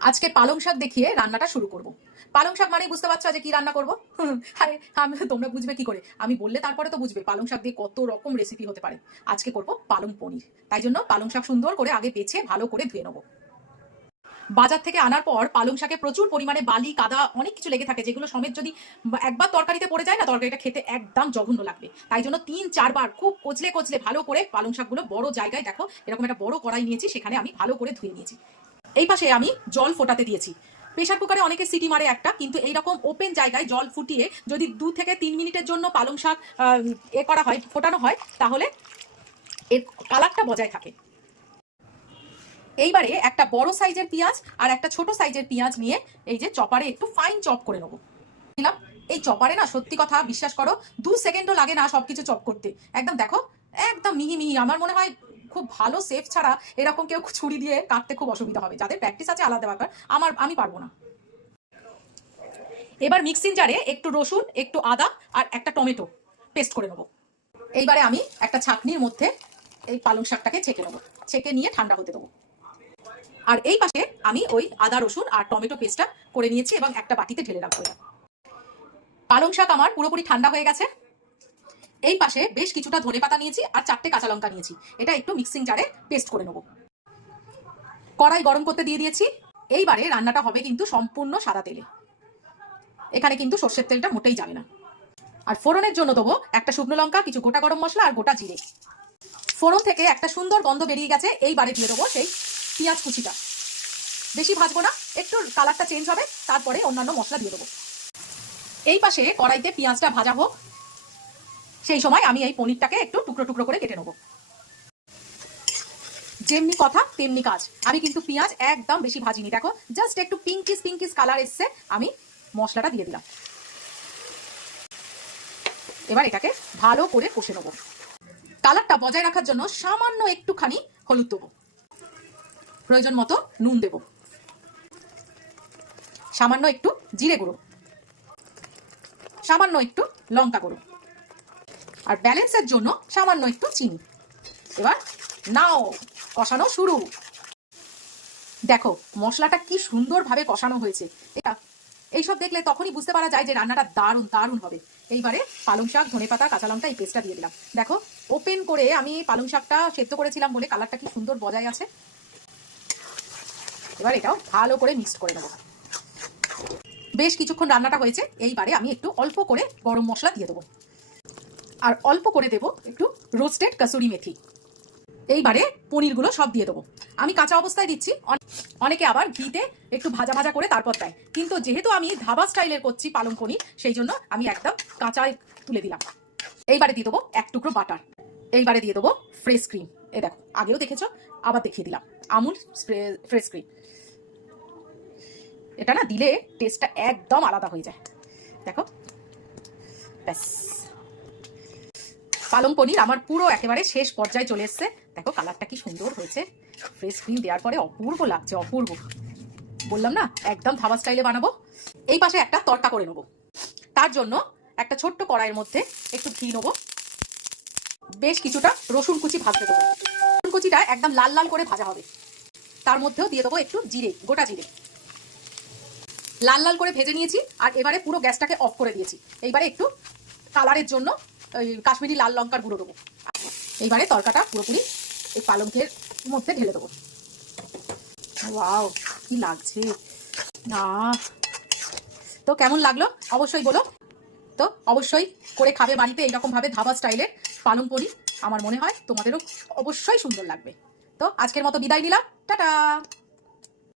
আজকে পালং শাক দেখিয়ে রান্নাটা শুরু করব। পালং শাক মানে বুঝতে পারছো যে কি রান্না করব? আরে তোমরা বুঝবে কি করে? আমি বললে তারপরে তো বুঝবে পালং শাক দিয়ে কত রকম রেসিপি হতে পারে। আজকে করব পালং পনির। তাই জন্য পালং শাক সুন্দর করে আগে বেছে ভালো করে ধুয়ে নেবো। বাজার থেকে আনার পর পালং শাকে প্রচুর পরিমাণে বালি কাদা অনেক কিছু লেগে থাকে, যেগুলো সমেত যদি একবার তরকারিতে পড়ে যায় না, তরকারিটা খেতে একদম জঘন্য লাগবে। তাই জন্য 3-4 বার খুব কচলে কচলে ভালো করে পালং শাকগুলো বড় জায়গায়, দেখো এরকম একটা বড় কড়াই নিয়েছি, সেখানে আমি ভালো করে ধুয়ে নিয়েছি। এই পাশে আমি জল ফোটাতে দিয়েছি। প্রেশার কুকারে অনেকে সিটি মারে একটা, কিন্তু এইরকম ওপেন জায়গায় জল ফুটিয়ে যদি 2 থেকে 3 মিনিটের জন্য পালং শাক করা হয়, ফোটানো হয়, তাহলে এর কালারটা বজায় থাকে। এইবারে একটা বড় সাইজের পেঁয়াজ আর একটা ছোট সাইজের পেঁয়াজ নিয়ে এই যে চপারে একটু ফাইন চপ করে নেবো। দিলাম। এই চপারে না সত্যি কথা বিশ্বাস করো 2 সেকেন্ডও লাগে না সবকিছু চপ করতে। একদম দেখো, একদম মিহি মিহি। আমার মনে হয় খুব ভালো সেফ ছাড়া এরকম কেউ ছুরি দিয়ে কাটতে খুব অসুবিধা হবে। যাদের প্র্যাকটিস আছে আলাদা ব্যাপার, আমি পারবো না। এবার মিক্সিং জারে একটু রসুন, একটু আদা আর একটা টমেটো পেস্ট করে নেবো। এইবারে আমি একটা ছাঁকনির মধ্যে এই পালং শাকটাকে ছেঁকে নেবো, ছেঁকে নিয়ে ঠান্ডা হতে দেবো। আর এই পাশে আমি ওই আদা রসুন আর টমেটো পেস্টটা করে নিয়েছি এবং একটা বাটিতে ঢেলে রাখবো। পালং শাক আমার পুরোপুরি ঠান্ডা হয়ে গেছে। এই পাশে বেশ কিছুটা ধনেপাতা নিয়েছি আর 4টে কাঁচা লঙ্কা নিয়েছি, এটা একটু মিক্সিং জারে পেস্ট করে নেবো। কড়াই গরম করতে দিয়ে দিয়েছি। এইবারে রান্নাটা হবে কিন্তু সম্পূর্ণ সাদা তেলে, এখানে কিন্তু সর্ষের তেলটা মোটেই যাবে না। আর ফোড়নের জন্য দেবো একটা শুকনো লঙ্কা, কিছু গোটা গরম মশলা আর গোটা জিরে। ফোড়ন থেকে একটা সুন্দর গন্ধ বেরিয়ে গেছে, এইবারে দিয়ে দেবো সেই পেঁয়াজ কুচিটা। বেশি ভাজবো না, একটু কালারটা চেঞ্জ হবে, তারপরে অন্যান্য মশলা দিয়ে দেবো। এই পাশে কড়াইতে পেঁয়াজটা ভাজা হোক, সেই সময় আমি এই পনিরটাকে একটু টুকরো টুকরো করে কেটে নেবো। যেমনি কথা তেমনি কাজ, আমি কিন্তু পেঁয়াজ একদম বেশি ভাজিনি। দেখো জাস্ট একটু পিঙ্কিস পিঙ্কিস কালার এসছে, আমি মশলাটা দিয়ে দিলাম। এবার এটাকে ভালো করে কষে নেবো। কালারটা বজায় রাখার জন্য সামান্য একটুখানি হলুদ দেবো, প্রয়োজন মতো নুন দেব, সামান্য একটু জিরে গুঁড়ো, সামান্য একটু লঙ্কা গুঁড়ো, আর ব্যালেন্সের জন্য সামান্য একটু চিনি। এবার নাও কষানো শুরু। দেখো মশলাটা কি সুন্দরভাবে কষানো হয়েছে। এটা এইসব দেখলে তখনই বুঝতে পারা যায় যে রান্নাটা দারুণ দারুণ হবে। এইবারে পালং শাক, ধনেপাতা, কাঁচা লঙ্কা এই পেস্টটা দিয়ে দিলাম। দেখো ওপেন করে আমি পালং শাকটা সেদ্ধ করেছিলাম বলে কালারটা কি সুন্দর বজায় আছে। এবার এটাও ভালো করে মিক্সড করে নেবো। বেশ কিছুক্ষণ রান্নাটা হয়েছে, এইবারে আমি একটু অল্প করে গরম মশলা দিয়ে দেবো আর অল্প করে দেবো একটু রোস্টেড কাসুরি মেথি। এইবারে পনিরগুলো সব দিয়ে দেবো। আমি কাঁচা অবস্থায় দিচ্ছি, অনেকে আবার ঘিতে একটু ভাজা ভাজা করে তারপর দেয়, কিন্তু যেহেতু আমি ধাবা স্টাইলের করছি পালং পনির, সেই জন্য আমি একদম কাঁচায় তুলে দিলাম। এইবারে দিয়ে দেবো এক টুকরো বাটার। এইবারে দিয়ে দেবো ফ্রেশ ক্রিম। এ দেখো আগেও দেখেছো, আবার দেখিয়ে দিলাম, আমুল ফ্রেশ ক্রিম। এটা না দিলে টেস্টটা একদম আলাদা হয়ে যায়। দেখো ব্যাস, পালং পনির আমার পুরো একেবারে শেষ পর্যায়ে চলে এসছে। দেখো কালারটা কি সুন্দর হয়েছে, ফ্রেশ ক্রিম দেওয়ার পরে অপূর্ব লাগছে, অপূর্ব। বললাম না একদম ধাবা স্টাইলে বানাবো। এই পাশে একটা তড়কা করে নেবো। তার জন্য একটা ছোট্ট কড়াইয়ের মধ্যে একটু ঘি নেবো, বেশ কিছুটা রসুন কুচি ভাজতে দেবো। রসুন কুচিটা একদম লাল লাল করে ভাজা হবে। তার মধ্যেও দিয়ে দেবো একটু জিরে, গোটা জিরে। লাল লাল করে ভেজে নিয়েছি আর এবারে পুরো গ্যাসটাকে অফ করে দিয়েছি। এইবারে একটু কালারের জন্য ওই কাশ্মীরি লাল লঙ্কার গুঁড়ো দেবো। এইবারে তরকাটা পুরোপুরি এই পালংয়ের মধ্যে ঢেলে দেবো। ওয়াও কি লাগছে না, তো কেমন লাগলো অবশ্যই বলো। তো অবশ্যই করে খাবে বাড়িতে এইরকম ভাবে ধাবা স্টাইলের পালং পনির। আমার মনে হয় তোমাদেরও অবশ্যই সুন্দর লাগবে। তো আজকের মতো বিদায় নিলাম, টাটা।